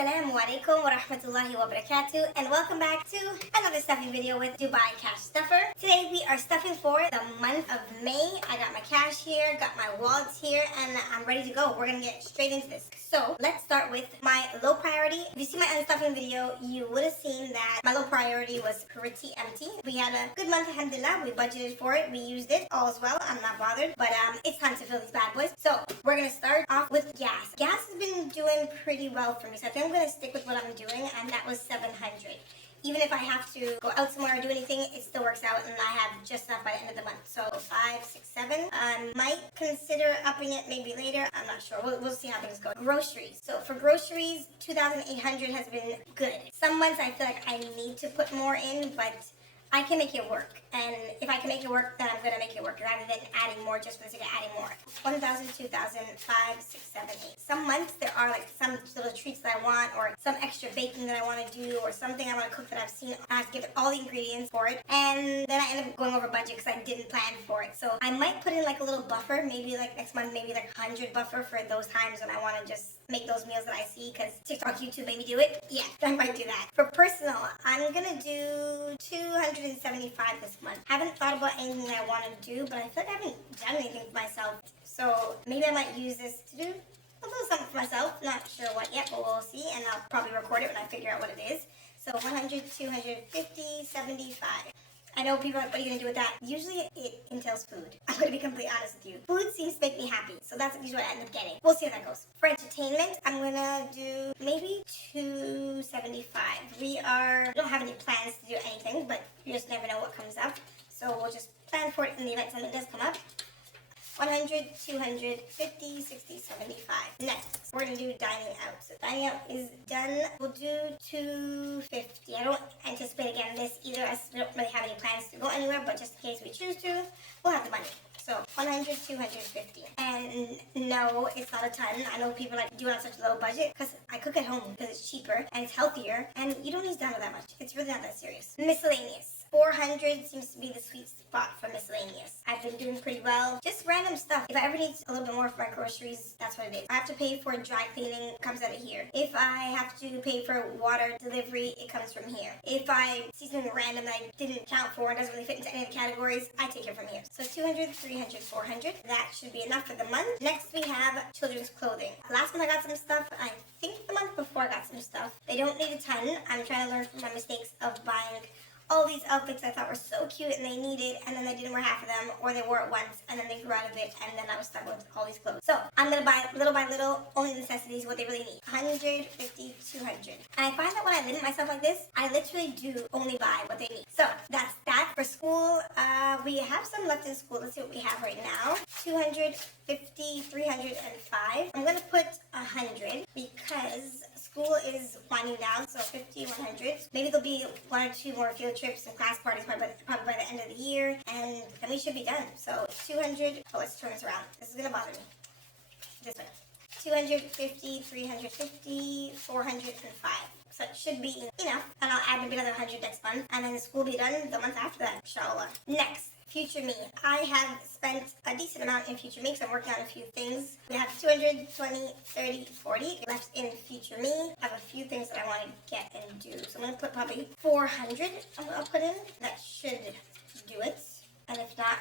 Assalamu alaikum wa rahmatullahi wa barakatuh, and welcome back to another stuffing video with Dubai Cash Stuffer. Today we are stuffing for the month of May. I got my cash here, got my wallets here, and I'm ready to go. We're gonna get straight into this. So let's start with my low priority. If you see my unstuffing video, you would have seen that my low priority was pretty empty. We had a good month, alhamdulillah. We budgeted for it, we used it, all is well. I'm not bothered, but it's time to fill these bad boys. So we're gonna start off with gas. Gas has been doing pretty well for me, so I think I'm gonna stick with what I'm doing, and that was 700. Even if I have to go out somewhere or do anything, it still works out, and I have just enough by the end of the month. So 5, 6, 7. I might consider upping it maybe later. I'm not sure. We'll see how things go. Groceries. So for groceries, 2,800 has been good. Some months I feel like I need to put more in, but I can make it work. And if I can make it work, then I'm going to make it work rather than adding more just for the sake of adding more. 1,000, 2,000, 5, 6, 7, 8. Some months there are like some little treats that I want, or some extra baking that I want to do, or something I want to cook that I've seen. I have to give it all the ingredients for it. And then I end up going over budget because I didn't plan for it. So I might put in like a little buffer, maybe like next month, maybe like 100 buffer for those times when I want to just make those meals that I see, because TikTok, YouTube made me do it. Yeah, I might do that. For personal, I'm gonna do 275 this month. Haven't thought about anything that I want to do, but I feel like I haven't done anything for myself. So maybe I might use this to do a little something for myself. Not sure what yet, but we'll see, and I'll probably record it when I figure out what it is. So 100, 250, 75. I know people are like, what are you going to do with that? Usually it entails food. I'm going to be completely honest with you. Food seems to make me happy, so that's usually what I end up getting. We'll see how that goes. For entertainment, I'm going to do maybe 275. We don't have any plans to do anything, but you just never know what comes up. So we'll just plan for it in the event something does come up. 100, 200, 50, 60, 75. Next, we're going to do dining out. So dining out is done. We'll do 250. I don't anticipate again this either, as we don't really have any plans to go anywhere, but just in case we choose to, we'll have the money. So 100, 250. And no, it's not a ton. I know people like do it on such a low budget because I cook at home because it's cheaper and it's healthier, and you don't need to download that much. It's really not that serious. Miscellaneous. 400 seems to be the sweet spot for miscellaneous. I've been doing pretty well. Just random stuff. If I ever need a little bit more for my groceries, that's what it is. I have to pay for dry cleaning, it comes out of here. If I have to pay for water delivery, it comes from here. If I see something random that I didn't count for and doesn't really fit into any of the categories, I take it from here. So 200, 300, 400. That should be enough for the month. Next we have children's clothing. Last month I got some stuff. I think the month before I got some stuff. They don't need a ton. I'm trying to learn from my mistakes of buying all these outfits I thought were so cute and they needed, and then they didn't wear half of them, or they wore it once and then they grew out of it, and then I was stuck with all these clothes. So I'm gonna buy little by little, only the necessities, what they really need. 100, 50, 200. And I find that when I limit myself like this, I literally do only buy what they need. So that's that. For school, we have some left in school. Let's see what we have right now. 250, 305. I'm gonna put 100 because school is winding down, so 50, 100. Maybe there'll be 1 or 2 more field trips and class parties probably by the end of the year, and then we should be done. So 200, oh, let's turn this around. This is gonna bother me. This way. 250, 350, 405. So it should be enough, and I'll add maybe another 100 next month, and then school will be done the month after that, inshallah. Next. Future me. I have spent a decent amount in Future Me because I'm working on a few things. We have 200, 20, 30, 40 left in Future Me. I have a few things that I want to get and do. So I'm going to put probably 400 I'll put in. That should do it. And if not,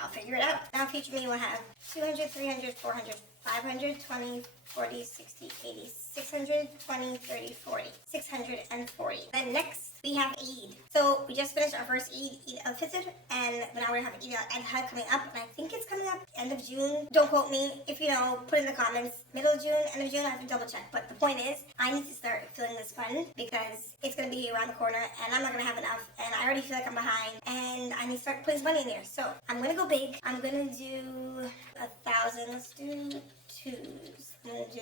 I'll figure it out. Now Future Me will have 200, 300, 400, 500, 20, 40, 60, 80, 600, 20, 30, 40, 640. Then next, we have Eid. So we just finished our first Eid al-Fitr, and now we're going to have Eid al-Adha coming up, and I think it's coming up end of June. Don't quote me. If you know, put in the comments. Middle of June, end of June, I have to double check. But the point is, I need to start filling this fund because it's going to be around the corner, and I'm not going to have enough, and I already feel like I'm behind, and I need to start putting some money in there. So I'm going to go big. I'm going to do 1,000. Let's do twos. I'm going to do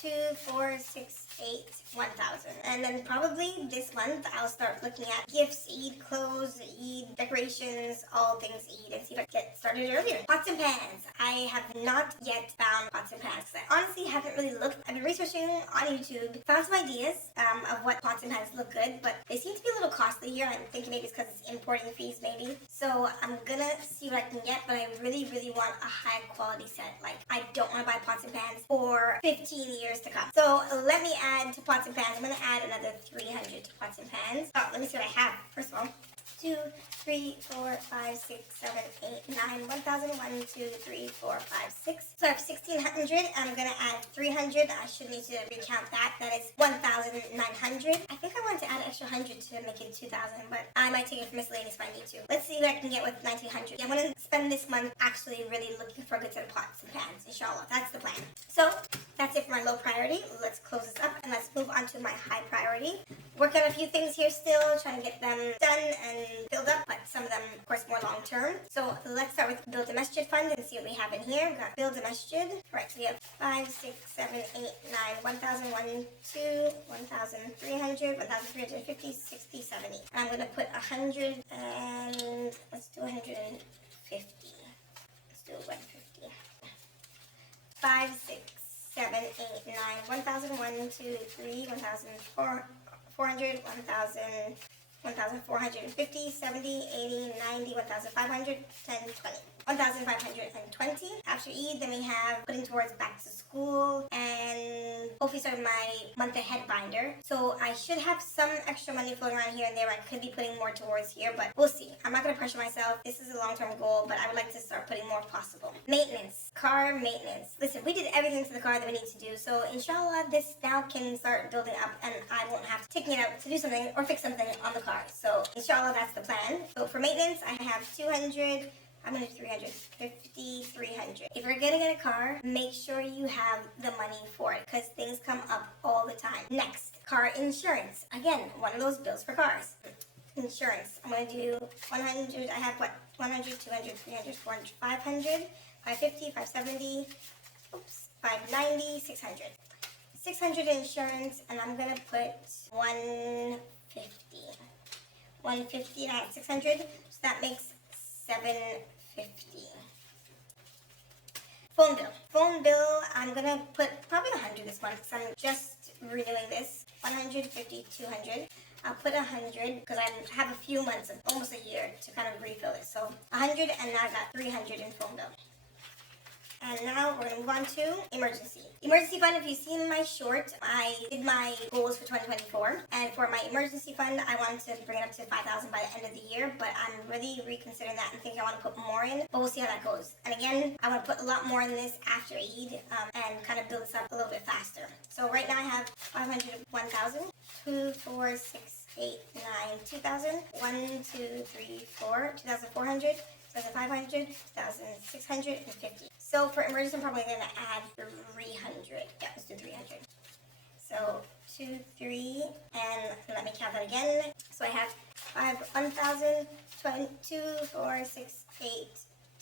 2, 4, 6, 8, 1,000. And then probably this month I'll start looking at gifts, Eid clothes, Eid decorations, all things Eid, and see if I can get started earlier. Pots and pans. I have not yet found pots and pans. I honestly haven't really looked. I've been researching on YouTube, found some ideas of what pots and pans look good, but they seem to be a little costly here. I'm thinking maybe it's because it's importing fees maybe. So I'm gonna see what I can get, but I really, really want a high quality set. Like, I don't want to buy pots and pans for 15 years to come. So let me add to pots and pans. I'm going to add another 300 to pots and pans. Oh, let me see what I have. First of all, 2, 3, 4, 5, 6, 7, 8, 9, 1,000, 1, 2, 3, 4, 5, 6. So I have 1,600. I'm going to add 300. I should need to recount that. That is 1,900. I think I wanted to add an extra 100 to make it 2,000, but I might take it for miscellaneous if I need to. Let's see what I can get with 1,900. I'm going to spend this month actually really looking for a good set of pots and pans, inshallah. That's the plan. So that's it for my low priority. Let's close this up and let's move on to my high priority. Working on a few things here still, trying to get them done and build up, but some of them, of course, more long term. So let's start with Build a Masjid Fund and see what we have in here. We've got Build a Masjid. Right, so we have 5, 6, 7, 8, 9, 1,000, 1, 2, 1,300, 1,350, 60, 70. I'm going to put 100 and let's do 150. Let's do 150. 5, 6, 7, 8, 9, 1,000, 1, 2, 3, 1,400, 1,000, 1,450, 70, 80, 90, 1,500, 10, 20. 1,520. After Eid, then we have putting towards back to school and hopefully starting my month ahead binder. So I should have some extra money floating around here and there. I could be putting more towards here, but we'll see. I'm not going to pressure myself. This is a long-term goal, but I would like to start putting more possible. Maintenance. Car maintenance. Listen, we did everything to the car that we need to do. So inshallah, this now can start building up and I won't have to take it out to do something or fix something on the car. So inshallah, that's the plan. So for maintenance, I have 200. I'm going to do 350, 300. If you're getting in a car, make sure you have the money for it because things come up all the time. Next, car insurance. Again, one of those bills for cars. Insurance. I'm going to do 100. I have what? 100, 200, 300, 400, 500, 550, 570, oops, 590, 600. 600 insurance, and I'm going to put 150. 150 and I have 600, so that makes 750. Phone bill. Phone bill, I'm going to put probably 100 this month because I'm just renewing this. 150, 200. I'll put 100 because I have a few months, almost a year, to kind of refill it. So 100 and now I got 300 in phone bill. And now we're going to move on to emergency. Emergency fund, if you've seen my short, I did my goals for 2024. And for my emergency fund, I wanted to bring it up to 5,000 by the end of the year. But I'm really reconsidering that and thinking I want to put more in. But we'll see how that goes. And again, I want to put a lot more in this after Eid and kind of build this up a little bit faster. So right now I have 500, 1,000, 2, 4, 6, 8, 9, 2,000, 1, 2, 3, 4, 2,400, 2,500, 2,650. So for emergency, I'm probably going to add 300. Yeah, let's do 300. So 2, 3, and let me count that again. So I have 1,000, 2, 4, 6, 8,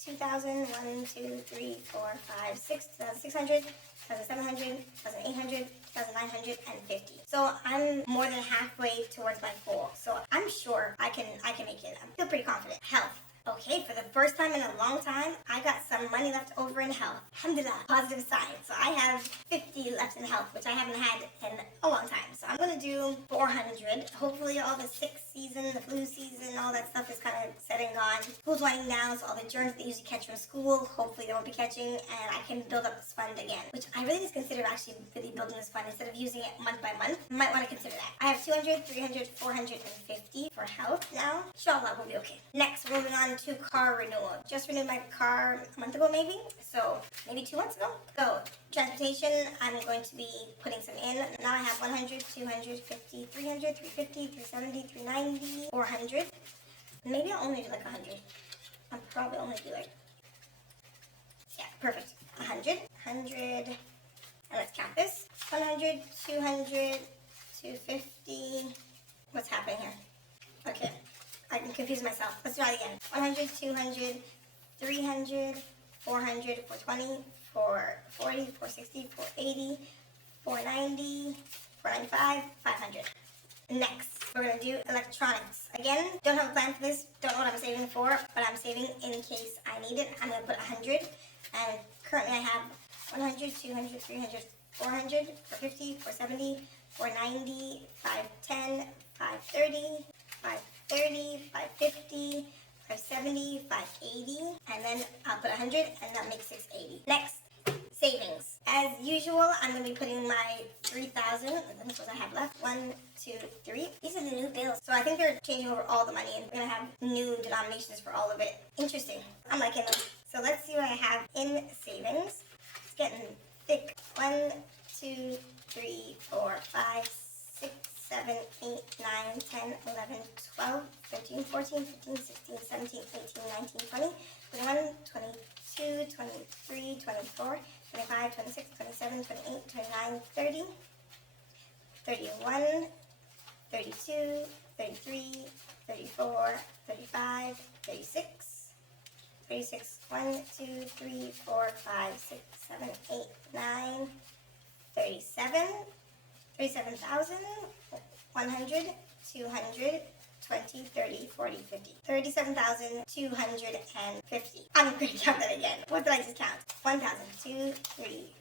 2,000, 1, 2, 3, 4, 5, 6, 2,600, 2,700, 2,800, 2,950. So I'm more than halfway towards my goal. So I'm sure I can make it. I feel pretty confident. Health. Okay, for the first time in a long time, I got some money left over in health. Alhamdulillah, positive sign. So I have 50 left in health, which I haven't had in a long time. So I'm going to do 400. Hopefully all the sick season, the flu season, all that stuff is kind of said and gone. School's winding down, so all the germs they usually catch from school, hopefully they won't be catching, and I can build up this fund again, which I really just consider actually really building this fund instead of using it month by month. You might want to consider that. I have 200, 300, 450 for health now. Inshallah, we'll be okay. Next, we're moving on to car renewal. Just renewed my car a month ago maybe, so maybe 2 months ago. So transportation, I'm going to be putting some in. Now I have 100, 250, 300, 350, 370, 390, 400. Maybe I'll only do like 100. I'll probably only do like, yeah, perfect. 100, 100, and let's count this. 100, 200, 250. What's happening here? Okay. I can confuse myself. Let's try it again. 100, 200, 300, 400, 420, 440, 460, 480, 490, 495, 500. Next, we're going to do electronics. Again, don't have a plan for this. Don't know what I'm saving for, but I'm saving in case I need it. I'm going to put 100. And currently I have 100, 200, 300, 400, 450, 470, 490, 510, 530, 530, 550, 570, 580, and then I'll put 100, and that makes 680. Next, savings. As usual, I'm going to be putting my 3,000, that's what I have left, 1, 2, 3. These are the new bills. So I think they're changing over all the money and we're going to have new denominations for all of it. Interesting. I'm liking them. So let's see what I have in savings. It's getting thick. 1, 2, 3, 4, 5, 6, 7, 8, 9, 10, 11, 12, 13, 14, 15, 16, 17, 18, 19, 20, 21, 22, 23, 24, 25, 26, 27, 28, 29, 30, 31, 32, 33, 34, 35, 36, 36, 1, 2, 3, 4, 5, 6, 7, 8, 9, 37, 37,000, 100, 200, 20, 30, 40, 50. 37,250. I'm going to count that again. What did I just count? 1,000, 2, 3,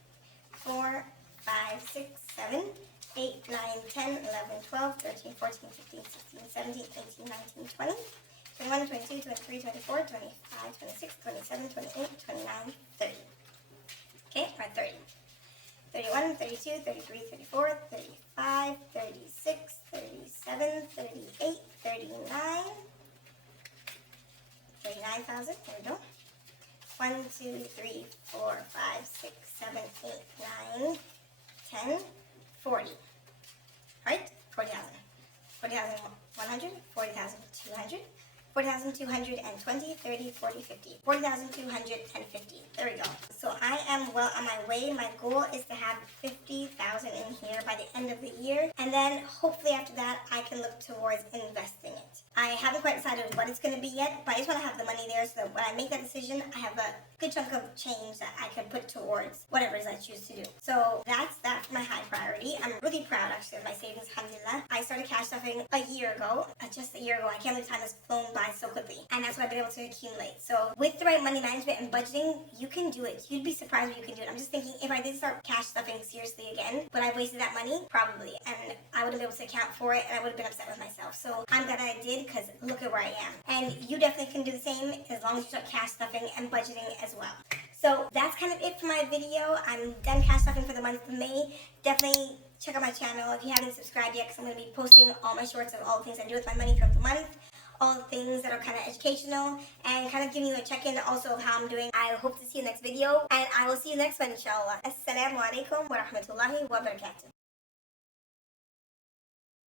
4, 5, 6, 7, 8, 9, 10, 11, 12, 13, 14, 15, 16, 17, 18, 19, 20, 21, 22, 23, 24, 25, 26, 27, 28, 29, 30. Okay, we're at 30. 31, 32, 33, 34, 35, 36, 37, 38, 39, 39,000, there we go. 1, 2, 3, 4, 5, 6, 7, 8, 9, 10, 40. Right? 40,000. 40,100, 40,200, 40,220, 30, 40, 50. 40,250. There we go. So I am well on my way. My goal is to have 50,000 in here by the end of the year. And then hopefully after that, I can look towards investing it. I haven't quite decided what it's going to be yet, but I just want to have the money there so that when I make that decision, I have a good chunk of change that I can put towards whatever it is I choose to do. So that's that for my high priority. I'm really proud actually of my savings, alhamdulillah. I started cash stuffing a year ago, just a year ago. I can't believe time has flown by so quickly. And that's what I've been able to accumulate. So with the right money management and budgeting, you can do it. You'd be surprised what you can do it. I'm just thinking if I did start cash stuffing seriously again, would I have wasted that money? Probably. And I wouldn't be able to account for it and I would have been upset with myself. So I'm glad that I did because look at where I am. And you definitely can do the same as long as you start cash stuffing and budgeting as well. So that's kind of it for my video. I'm done cash stuffing for the month of May. Definitely check out my channel if you haven't subscribed yet because I'm going to be posting all my shorts of all the things I do with my money throughout the month. All the things that are kind of educational and kind of giving you a check-in also of how I'm doing. I hope to see you next video and I will see you next one inshallah. Assalamu alaikum wa rahmatullahi wa barakatuh.